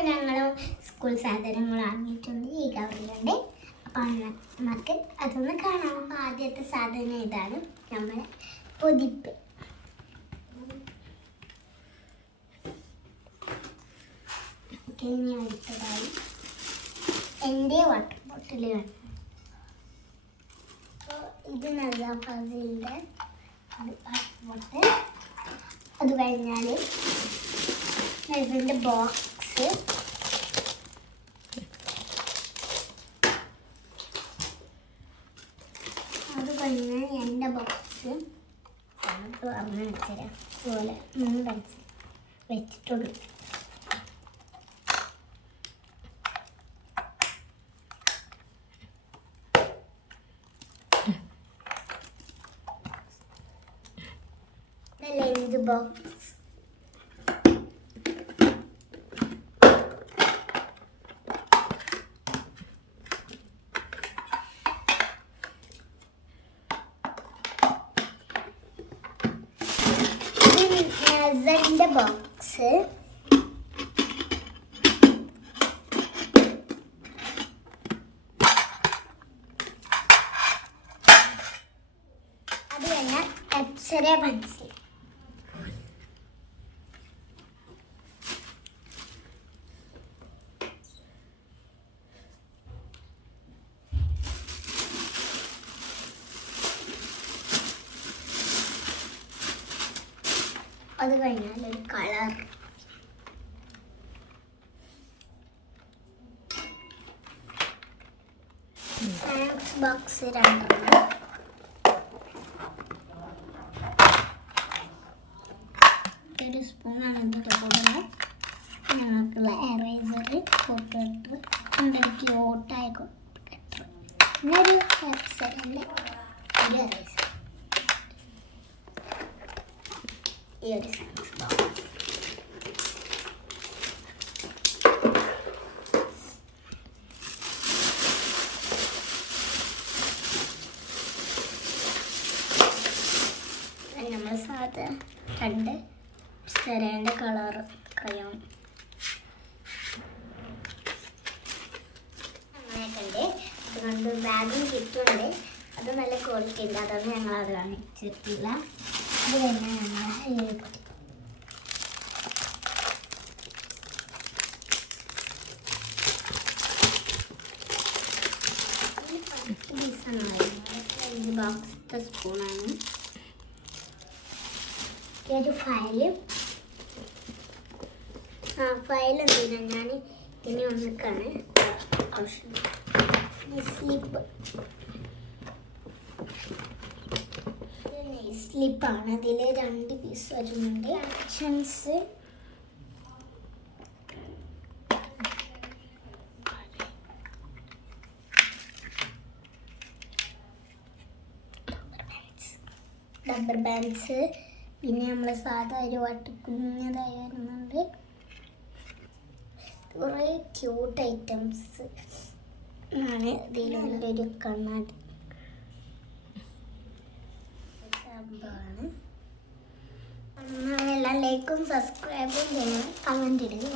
അപ്പോൾ ഞങ്ങൾ സ്കൂൾ സാധനങ്ങൾ വാങ്ങിയിട്ടുണ്ട് ഈ കവറിലുണ്ട് അപ്പോൾ നമുക്ക് അതൊന്ന് കാണാം. അപ്പോൾ ആദ്യത്തെ സാധനം ഇതാണ് നമ്മുടെ പൊതിപ്പ്. ഇനി അടുത്തതായി എന്റെ വാട്ടർ ബോട്ടിലാണ് അപ്പോൾ ഇത് നല്ല ഫസിലിന്റെ വാട്ടർ ബോട്ടിൽ അത് കഴിഞ്ഞാൽ ബോക്സ് അത് കഴിഞ്ഞ് എന്റെ ബോക്സ്. നമുക്ക് അങ്ങനെ വെച്ചുതരാം അതുപോലെ പെൻസിൽ വെച്ചിട്ടുള്ളൂ. Lunch box? നസറിന്റെ ബോക്സ് അത് കഴിഞ്ഞാൽ അക്ഷര പെൻസിൽ അത് കഴിഞ്ഞാൽ ഒരു കളർ. സ്നാക്സ് ബോക്സ് രണ്ടെണ്ണം. ഒരു സ്പൂണാണ് ഇതിന്റെ കൂടെ. ഞങ്ങൾക്കുള്ള എറേസർ കോട്ടർ എന്റെ ക്യൂട്ടായ എക്സലിന്റെ ഒരു എറേസർ ഈ ഒരു ബോക്സ് നമ്മൾ സാധാ രണ്ട് സെരേന്റെ കളർ ക്രയോൺ. ഉണ്ട് അതുകൊണ്ട് ബാഗും കിറ്റുണ്ട് അത് നല്ല ക്വാളിറ്റി ഉണ്ട് അതൊന്നും ഞങ്ങൾ അത് കാണിച്ചിട്ടില്ല അത് കഴിഞ്ഞാൽ ഞങ്ങൾ ഈ ഒരു കുട്ടി ഈ പത്ത് പീസാണ് സ്പൂണാണ് ഒരു ഫയൽ ആ ഫയൽ ഞാൻ ഇനി ഒന്നിക്കാണ് ആവശ്യം സ്ലിപ്പ് സ്ലിപ്പാണ്. അതിൽ രണ്ട് പീസ് വരുന്നുണ്ട്. ആക്ഷൻസ് റബ്ബർ ബാൻഡ്സ് പിന്നെ നമ്മൾ സാധാ ഒരു വട്ട് കുഞ്ഞതായി വരുന്നുണ്ട്. കുറേ ക്യൂട്ട് ഐറ്റംസ് ആണ്. ഇതിലുള്ളൊരു കണ്ണാടി. സംഭവമാണ് എല്ലാം ലൈക്കും സബ്സ്ക്രൈബും ചെയ്യണം. കമന്റ് ഇടുക.